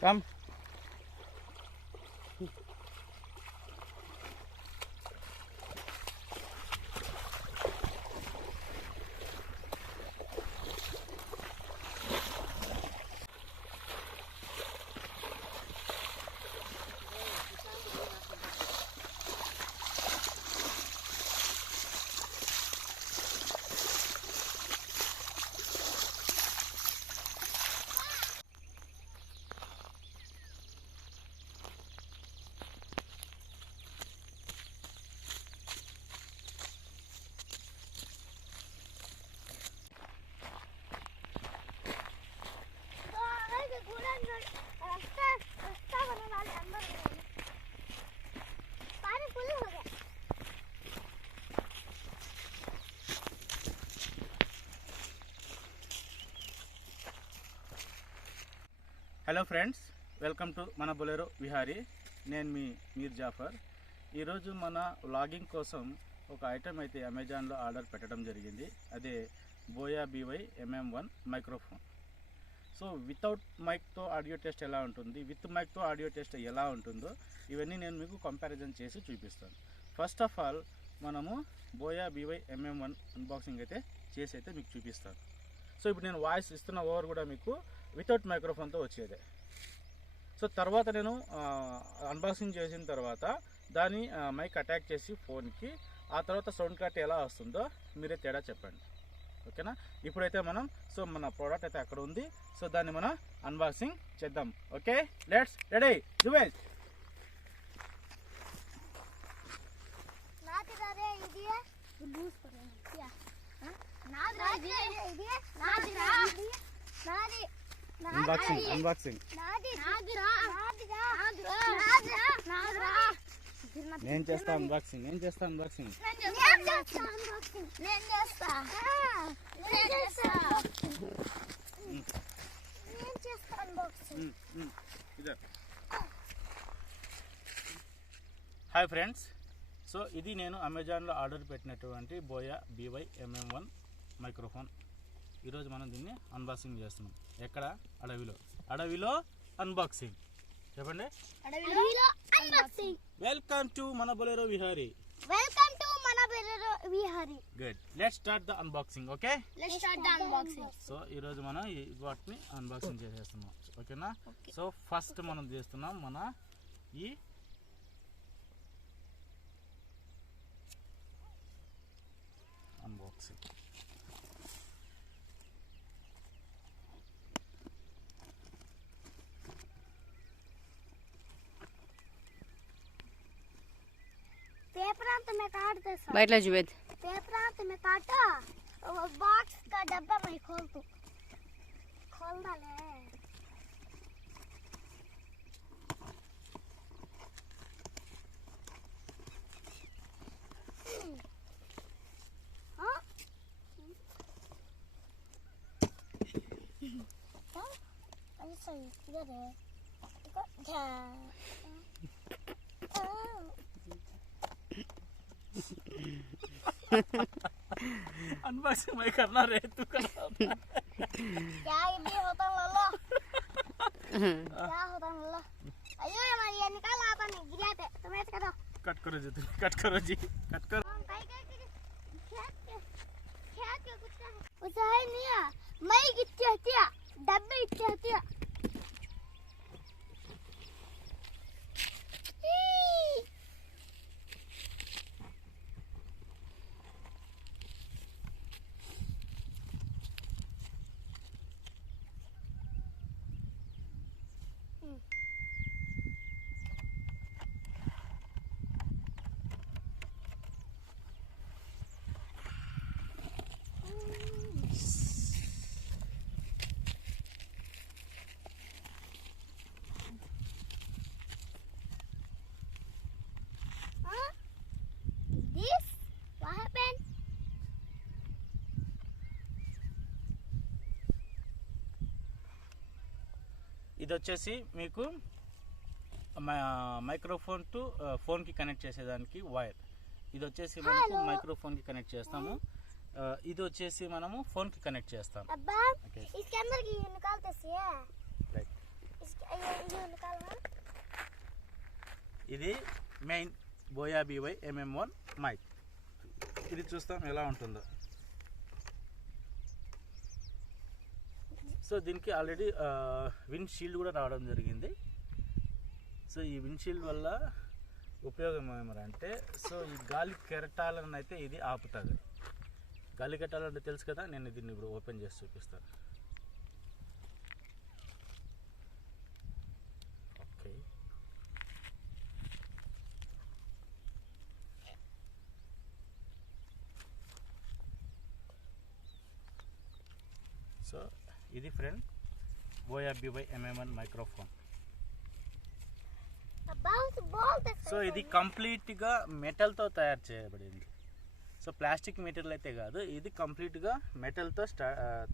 Come. Hello friends, welcome to మన Bolero Vihari. నేను మీ మీర్ జాఫర్. ఈరోజు మన వ్లాగింగ్ కోసం ఒక ఐటెం అయితే అమెజాన్లో ఆర్డర్ పెట్టడం జరిగింది. అదే Boya BY mm1 microphone. So without మైక్తో ఆడియో టెస్ట్ ఎలా ఉంటుంది, విత్ మైక్తో ఆడియో టెస్ట్ ఎలా ఉంటుందో ఇవన్నీ నేను మీకు కంపారిజన్ చేసి చూపిస్తాను. ఫస్ట్ ఆఫ్ ఆల్ మనము బోయా BY mm1 అన్బాక్సింగ్ అయితే చేసి అయితే మీకు చూపిస్తాను. సో ఇప్పుడు నేను వాయిస్ ఇస్తున్న ఓవర్ కూడా మీకు వితౌట్ మైక్రోఫోన్తో వచ్చేదే. సో తర్వాత నేను అన్బాక్సింగ్ చేసిన తర్వాత దాన్ని మైక్ అటాచ్ చేసి ఫోన్కి, ఆ తర్వాత సౌండ్ కట్ ఎలా వస్తుందో మీరే తేడా చెప్పండి, ఓకేనా? ఇప్పుడైతే మనం మన ప్రోడక్ట్ అయితే అక్కడ ఉంది. సో దాన్ని మనం అన్బాక్సింగ్ చేద్దాం. ఓకే, లెట్స్ రెడీ జువెన్. అన్బాక్సింగ్ నేను చేస్తా. అన్బాక్సింగ్ హాయ్ ఫ్రెండ్స్, సో ఇది నేను అమెజాన్లో ఆర్డర్ పెట్టినటువంటి బోయా BY mm1 మైక్రోఫోన్. ఈరోజు మనం దీన్ని అన్బాక్సింగ్ చేస్తున్నాం. ఎక్కడ? అడవిలో అన్బాక్సింగ్. చెప్పండి. వెల్కమ్ టు మన Bolero Vihari. Good, let's start the unboxing. Okay, so ఈరోజు మనం వాటిని అన్బాక్సింగ్ చేసేస్తున్నాం, ఓకేనా? సో ఫస్ట్ మనం చేస్తున్నాం మన ఈ అన్బాక్సింగ్. बैठ लो जुवेद। पेपर में काटा बॉक्स का डब्बा मैं खोल डाले। हाँ ऐसा इधर है अनबॉक्सिंग मैं करना रहे तू करना क्या ये होता लल्ला क्या होता लल्ला अयो ये निकाल आता नहीं गिरा थे तो मैं करो कट करो जी कट करो खेत के कुछ उसे है नहीं है मैं कितनी होती है डब्बे कितनी होती है ఇది వచ్చేసి మీకు మైక్రోఫోన్ టు ఫోన్ కి కనెక్ట్ చేసేదానికి వైర్. ఇది వచ్చేసి మనకు మైక్రోఫోన్ కి కనెక్ట్ చేస్తాము. ఇది వచ్చేసి మనము ఫోన్ కి కనెక్ట్ చేస్తాం. अब्बा इसके अंदर की निकालते से है ఇది main buoy BY mm1 mic. ఇది చూస్తాం ఎలా ఉంటుందో. సో దీనికి ఆల్రెడీ విండ్ షీల్డ్ కూడా రావడం జరిగింది. సో ఈ విండ్ షీల్డ్ వల్ల ఉపయోగం ఏమంటే, సో ఈ గాలి కెరటాలను అయితే ఇది ఆపుతుంది. గాలి కెరటాలంటే తెలుసు కదా, నేను దీన్ని ఇప్పుడు ఓపెన్ చేసి చూపిస్తాను. ఓకే, సో ఇది friend buoy BY mm1 microphone. So ఇది కంప్లీట్గా మెటల్తో తయారు చేయబడింది. సో ప్లాస్టిక్ మెటీరియల్ అయితే కాదు, ఇది కంప్లీట్గా మెటల్తో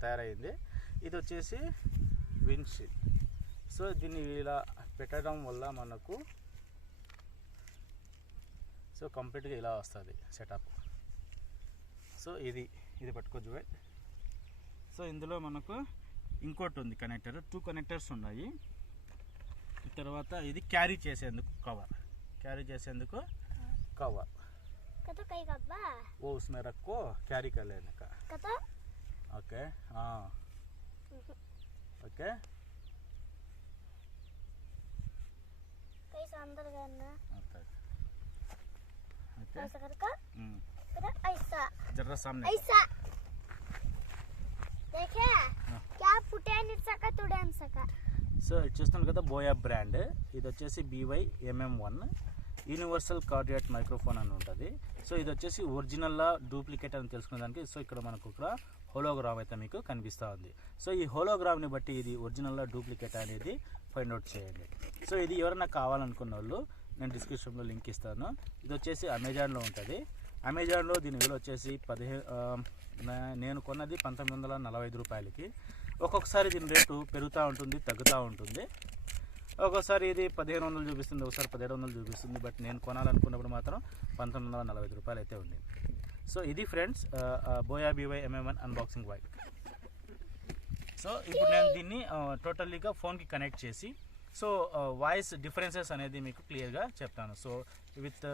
తయారైంది. ఇది వచ్చేసి విండ్షీల్డ్. సో దీన్ని ఇలా పెట్టడం వల్ల మనకు సో కంప్లీట్గా ఇలా వస్తుంది సెటప్. సో ఇది పట్టుకోవచ్చు. సో ఇందులో మనకు ఇంకోటి ఉంది కనెక్టర్, 2 కనెక్టర్స్ ఉన్నాయి. తర్వాత ఇది క్యారీ చేసేందుకు కవర్. वो उसमें रखो, कैरी कर लेने का. ओके, हाँ ओके. कैसे अंदर करना? ओके, ऐसा करके फिर ऐसा जरा सामने ऐसा. देखे क्या फुटे नहीं सका तुड़े नहीं सका. సో ఇది చూస్తున్నాను కదా, బోయా బ్రాండ్. ఇది వచ్చేసి BY mm1 యూనివర్సల్ కార్డియాట్ మైక్రోఫోన్ అని ఉంటుంది. సో ఇది వచ్చేసి ఒరిజినల్లా డూప్లికేట్ అని తెలుసుకునేదానికి సో ఇక్కడ మనకు ఒక హోలోగ్రామ్ అయితే మీకు కనిపిస్తూ ఉంది. సో ఈ హోలోగ్రామ్ని బట్టి ఇది ఒరిజినల్లా డూప్లికేట్ అనేది ఫైండ్ అవుట్ చేయండి. సో ఇది ఎవరైనా కావాలనుకున్న వాళ్ళు నేను డిస్క్రిప్షన్లో లింక్ ఇస్తాను. ఇది వచ్చేసి అమెజాన్లో ఉంటుంది. అమెజాన్లో దీని విలువ వచ్చేసి నేను కొన్నది 1945 రూపాయలకి. ఒక్కొక్కసారి దీని రేటు పెరుగుతూ ఉంటుంది, తగ్గుతూ ఉంటుంది. ఒక్కోసారి ఇది 1500 చూపిస్తుంది, ఒకసారి 1700 చూపిస్తుంది. బట్ నేను కొనాలనుకున్నప్పుడు మాత్రం 1945 రూపాయలు అయితే ఉంది. సో ఇది friends buoy BY mm1 unboxing white. So ఇప్పుడు నేను దీన్ని టోటల్లీగా ఫోన్కి కనెక్ట్ చేసి సో వాయిస్ డిఫరెన్సెస్ అనేది మీకు క్లియర్గా చెప్తాను. సో విత్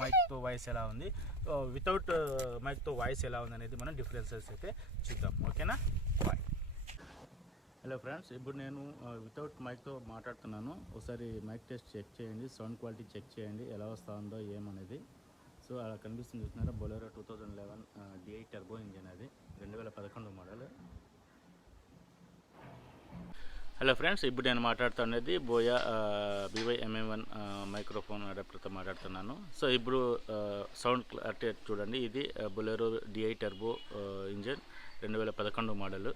మైక్తో వాయిస్ ఎలా ఉంది, వితౌట్ మైక్తో వాయిస్ ఎలా ఉంది అనేది మనం డిఫరెన్సెస్ అయితే చూద్దాం. ఓకేనా, బాయ్. హలో ఫ్రెండ్స్, ఇప్పుడు నేను వితౌట్ మైక్తో మాట్లాడుతున్నాను. ఒకసారి మైక్ టెస్ట్ చెక్ చేయండి, సౌండ్ క్వాలిటీ చెక్ చేయండి ఎలా వస్తూ ఉందో ఏమనేది. సో అలా కనిపిస్తుంది చూస్తున్నారా, బొలెరో 2011 DI టర్బో ఇంజిన్, అది 2011 మోడల్. హలో ఫ్రెండ్స్, ఇప్పుడు నేను మాట్లాడుతున్నది బోయా BY mm1 మైక్రోఫోన్ అడాప్టర్తో మాట్లాడుతున్నాను. సో ఇప్పుడు సౌండ్ క్లారిటీ చూడండి. ఇది Bolero DI turbo engine 2011 model.